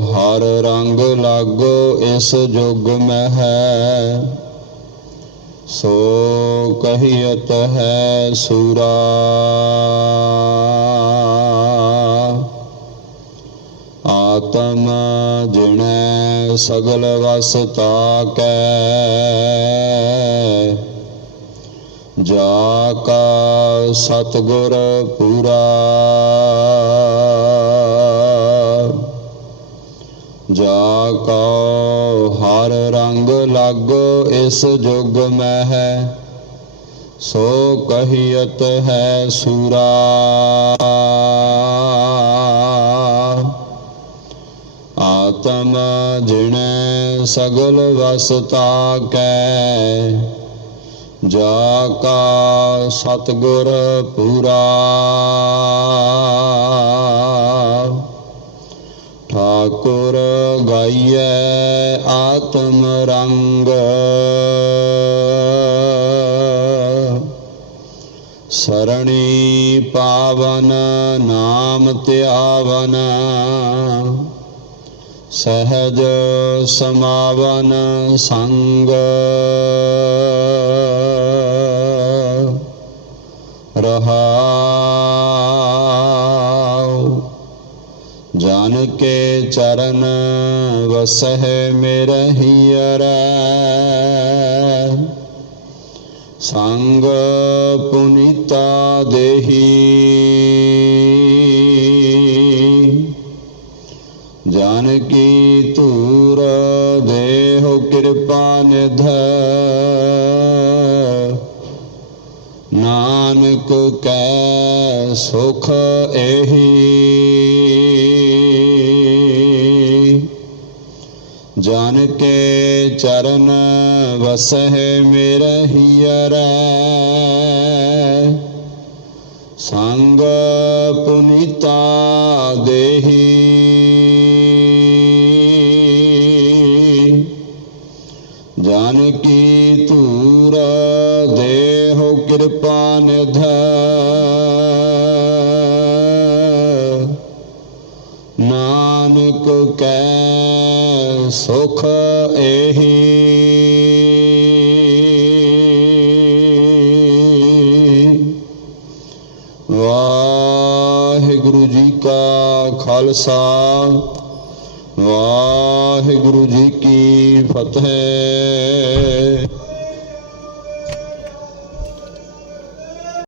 ਹਰ ਰੰਗ ਲਾਗੋ ਇਸ ਜੁਗ ਮਹਿ ਹੈ। ਸੋ ਕਹੀਅਤ ਹੈ ਸੂਰਾ। ਆਤਮ ਜਿਣੈ ਸਗਲ ਵਸ ਤਾਕੈ। ਜਾ ਕਾ ਸਤਗੁਰ ਪੂਰਾ। ਹਰ ਰੰਗ ਲਾਗੋ ਇਸ ਜੁਗ ਮੈਂ ਹੈ ਸੋ ਕਹੀਅਤ ਹੈ ਸੂਰਾ। ਆਤਮ ਜਿਣੈ ਸਗਲ ਵਸਤਾ ਕੈ, ਜਾ ਕਾ ਸਤਗੁਰ ਪੂਰਾ। ਠਾਕੁਰ ਗਾਈਐ ਆਤਮ ਰੰਗ ਸਰਣੀ ਪਾਵਨ ਨਾਮ ਧਿਆਵਨ ਸਹਜ ਸਮਾਵਨ ਸੰਗ ਰਹਾਉ ਕੇ ਚਰਨ ਵਸਹਿ ਮੇਰਹੀਅਰੈ ਸੰਗ ਪੁਨੀਤਾ ਦੇਹੀ। ਜਾਨਕੀ ਕੀ ਧੂਰ ਦੇਹੁ ਕਿਰਪਾ ਨਿਧ। ਨਾਨਕ ਕੈ ਸੁਖ ਏਹੀ ਜਨ ਕੇ ਚਰਨ ਵਸਹਿ ਮੇਰਹੀਅਰੈ ਸੰਗ ਪੁਨੀਤਾ ਦੇਹੀ। ਜਨ ਕੀ ਧੂਰ ਦੇਹੁ ਕਿਰਪਾ ਨਿਧ। ਨਾਨਕ ਕੈ ਸੁਖ ਏਹੀ ਵਾਹਿਗੁਰੂ ਜੀ ਕਾ ਖਾਲਸਾ ਵਾਹਿਗੁਰੂ ਜੀ ਕੀ ਫਤਿਹ।